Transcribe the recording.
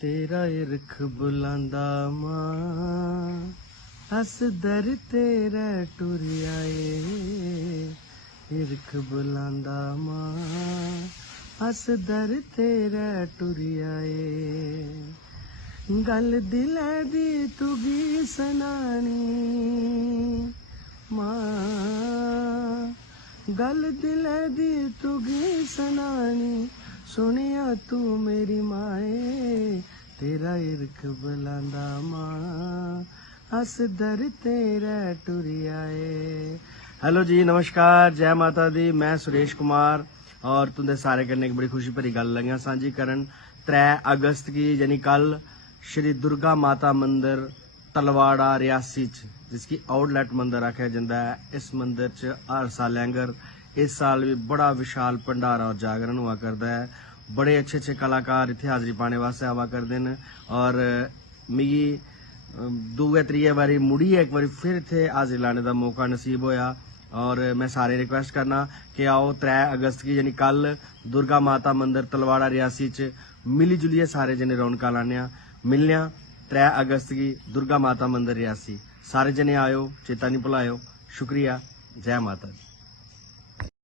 तेरा इरख बुलांदा मां हस दर तेरा टुर आए इरख बुलांदा मां हस दर तेरा टुर आए गल दिल दी तुगी सनानी मां गल दिल दी तुगी सनानी सुनिया तू मेरी माए तेरा इरख बुलांदा मां हस दर तेरा टुर आए। हेलो जी, नमस्कार, जय माता दी। मैं सुरेश कुमार और तुंदे सारे कन्नै एक बड़ी खुशी भरी गल लगियां सांझी करन। 3 अगस्त की यानी कल श्री दुर्गा माता मंदिर तलवाड़ा रियासी च, जिसकी आउटलेट मंदिर आख्या जाता है, इस मंदिर च हर साल लंगर, इस साल भी बड़ा विशाल भंडारा और जागरण हुआ करता है। बड़े अच्छे अच्छे कलाकार इत्थे हाजरी पाने वास्ते आवा करते हैं और मिगी दूए त्रीए बारी मुड़ियै एक बारी फिर इत्थे हाजरी लाने का मौका नसीब होया। और मैं सारे रिक्वेस्ट करना कि आओ 3 अगस्त की यानी कल दुर्गा माता मंदिर तलवाड़ा रियासी च मिली जुलिए सारे जने रौनकां लाने, मिलने 3 अगस्त की दुर्गा माता मंदिर रियासी। सारे जने आयो, चेता नहीं भुलायो। शुक्रिया, जय माता दी।